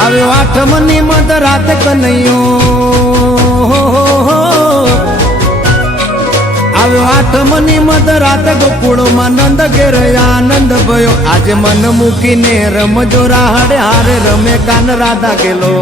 આવે આઠ મને મધ રાત કનૈયો આવે આઠ મને મદ રાત ગોકુળો માં નંદ ઘેરયા આનંદ ભયો આજે મન મૂકીને રમજો રાહડે હારે રમે કાન રાધા ગેલો